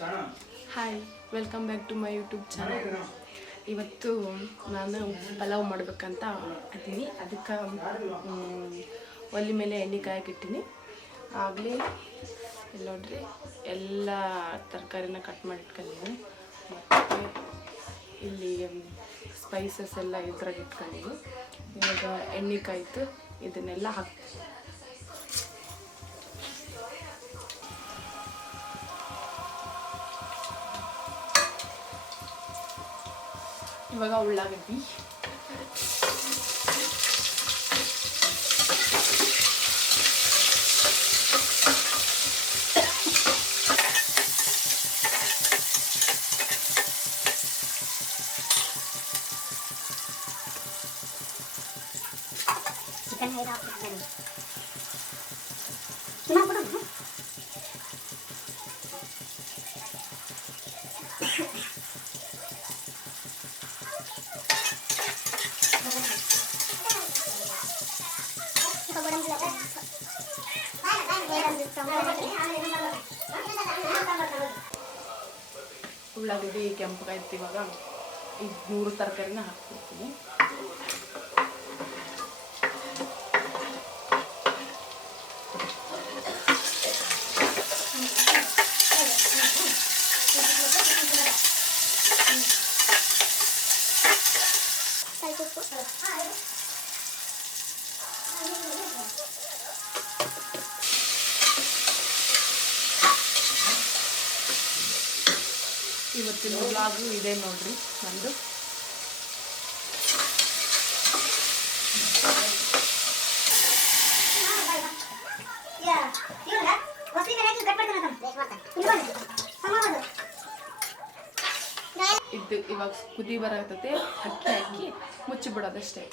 Hi, welcome back to my YouTube channel. ಇವತ್ತು ನಾನು ಪಲಾವ್ ಮಾಡಬೇಕಂತ ಇದ್ದೀನಿ. ಅದಕ್ಕೆ ಒಲೆ ಮೇಲೆ ಎಣ್ಣೆ ಕಾಯಕ್ಕೆ ಇಟ್ಟಿನಿ. ಆಗಲೇ ಇಲ್ಲಿ ನೋಡ್ರಿ, ಎಲ್ಲ ತರಕಾರಿನ ಕಟ್ ಮಾಡಿ ಇಟ್ಕೊಂಡಿದ್ದೀನಿ. ಮತ್ತು ಇಲ್ಲಿ ಸ್ಪೈಸಸ್ ಎಲ್ಲ ಇದ್ರಾಗ ಇಟ್ಕೊಂಡಿದ್ದೀನಿ. ಇವಾಗ ಎಣ್ಣೆ ಕಾಯ್ತು, ಇದನ್ನೆಲ್ಲ ಇವಾಗ ಉಳ್ಳಾಗಡ್ಡಿ, ಉಳ್ಳಾಗಡ್ಡಿ ಕೆಂಪಗಾಯ್ತು. ಇವಾಗ ಈ 3 ತರಕಾರಿನ ಹಾಕ್ಬಿಡ್ತೀನಿ. ಇವತ್ತಿನ ವ್ಲಾಗು ಇದೆ ನೋಡ್ರಿ ನಂದು. ಇದು ಇವಾಗ ಕುದಿ ಬರತೈತೆ, ಅಕ್ಕಿ ಹಾಕಿ ಮುಚ್ಚಿ ಬಿಡೋದಷ್ಟೇ.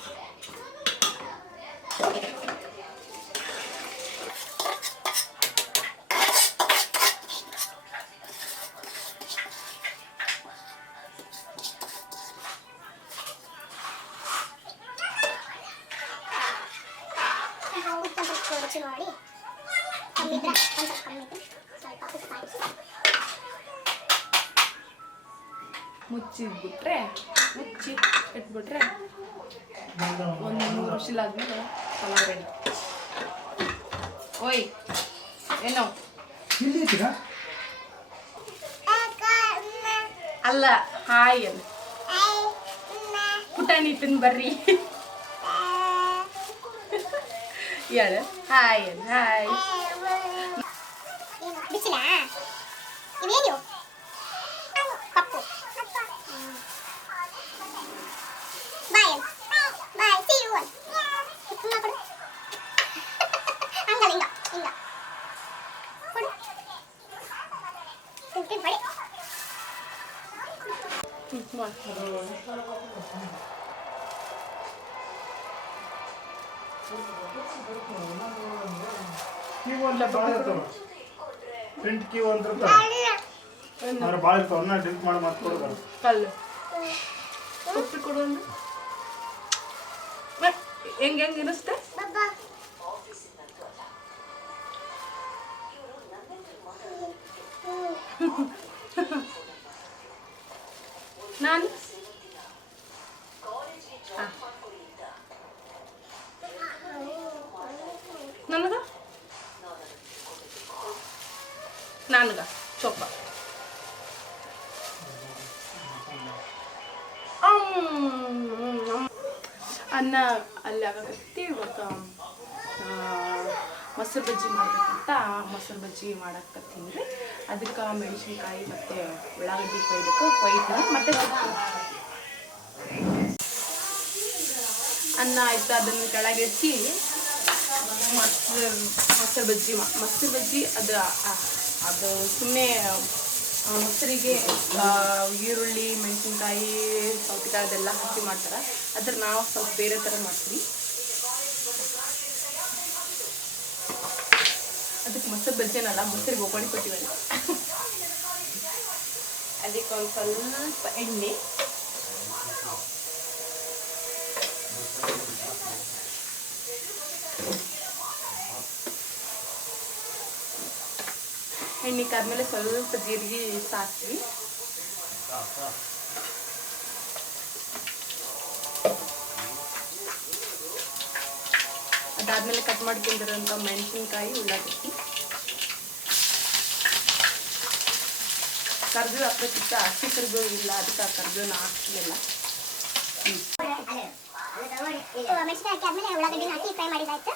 ಮುಚ್ಚಿ ಇಟ್ಬಿಟ್ರೆ ಒಂದು 3 ವಿಷಲ್ ಆದ್ಮೇಲೆ ಪಲಾವ್ ರೆಡಿ. ಓಯ್ ಏನೋ ಅಲ್ಲ, ಹಾಯ್ ಅಲ್ಲ, ಪುಟಾಣಿ ತಿನ್ ಬರ್ರಿ ಹೇಳು. ಹಾಯ್ ಅಲ್ಲ, ಹಾಯ್. ಪ್ರಿಂಟ್ ಕ್ಯೂ ಅಂತ ಭಾಳ ಇರ್ತಾವ, ಡಿಲೀಟ್ ಮಾಡಿ ಮಾಡ್ಕೊಡೋದು. ಕಲ್ಲು ಉಪ್ಪು ಕೊಡು ಹೆಂಗೆ ಅನಿಸುತ್ತೆ? ನಾನು ನನಗ ಚೊಪ್ಪ ಅನ್ನ ಅಲ್ಲಿ ಆಗಕತ್ತಿ. ಇವಾಗ ಮೊಸರು ಬಜ್ಜಿ ಮಾಡ್ಬೇಕಂತ ಮೊಸರು ಬಜ್ಜಿ ಮಾಡಕತ್ತೀನಿ ರೀ. ಅದಕ್ಕೆ ಮೆಣಸಿನ್ಕಾಯಿ ಮತ್ತು ಉಳ್ಳಾಗಡ್ಡಿ ಕೊಯ್ಬೇಕು, ಮತ್ತು ಅನ್ನ ಆಯ್ತು. ಅದನ್ನು ಕೆಳಗಿಟ್ಟು ಮೊಸರು ಬಜ್ಜಿ ಅದು ಸುಮ್ಮನೆ ಮೊಸರಿಗೆ ಈರುಳ್ಳಿ, ಮೆಣಸಿನ್ಕಾಯಿ, ಸೌತೆಕಾಯಿ ಅದೆಲ್ಲ ಹಾಕಿ ಮಾಡ್ತಾರೆ. ಅದ್ರ ನಾವು ಸ್ವಲ್ಪ ಬೇರೆ ಥರ ಮಾಡ್ತೀವಿ. ಅದಕ್ಕೆ ಮೊಸರು ಬಜ್ಜಿನಲ್ಲ, ಮೊಸರಿಗೆ ಒಗ್ಗರಣೆ ಕೊಟ್ಟಿವಲ್ಲ. ಅದಕ್ಕೆ ಒಂದು ಸ್ವಲ್ಪ ಎಣ್ಣೆ, ಎಣ್ಣೆ ಕಾದ್ಮೇಲೆ ಸ್ವಲ್ಪ ಜೀರಿಗೆ ಸಾಸ್ವಿ, ಅದಾದ್ಮೇಲೆ ಕಟ್ ಮಾಡ್ಕೊಂಡಿರೋಂಥ ಮೆಣಸಿನ್ಕಾಯಿ, ಉಳ್ಳಾಗಡ್ಡಿ ಕರ್ದು ಹಾಕೋಕ್ಕಿಂತ ಹಸಿ ಕರ್ದು ಇಲ್ಲ, ಅದಕ್ಕೆ ಆ ಕರ್ಬೇವನ್ನ ಹಾಕ್ಲಿಲ್ಲ. ಮೆಣಸಿನಕಾಯಿ ಹಾಕಿದ್ಮೇಲೆ ಉಳ್ಳಾಗಡ್ಡಿ ಹಾಕಿ ಫ್ರೈ ಮಾಡಿದಾಯ್ತು.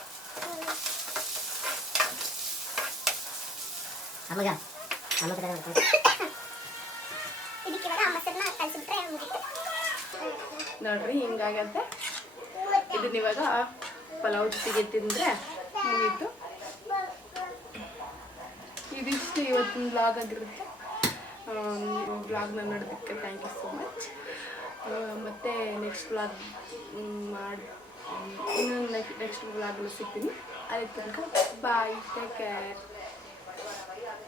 ಇದಕ್ಕೆ ಇವಾಗ ಮೊಸರನ್ನ ಕಲಸಿಬಿಟ್ರೆ ಮುಗೀತು ನೋಡ್ರಿ, ಹಿಂಗಾಗತ್ತೆ. ಇದನ್ನ ಇವಾಗ ಪಲಾವ್ ಜೊತೆಗೆ ತಿಂದರೆ ಮುಗೀತು. ಇದಿಷ್ಟು ಇವತ್ತಿನ ಬ್ಲಾಗ್ ಆಗಿರುತ್ತೆ. ಬ್ಲಾಗ್ನ ನೋಡೋದಕ್ಕೆ ಥ್ಯಾಂಕ್ ಯು ಸೋ ಮಚ್. ಮತ್ತು ನೆಕ್ಸ್ಟ್ ಬ್ಲಾಗ್ ಇನ್ನೊಂದು ನೆಕ್ಸ್ಟ್ ಬ್ಲಾಗಲ್ಲಿ ಸಿಗ್ತೀನಿ. ಅಲ್ಲಿ ತನಕ ಬಾಯ್, ಟೇಕ್ ಕೇರ್.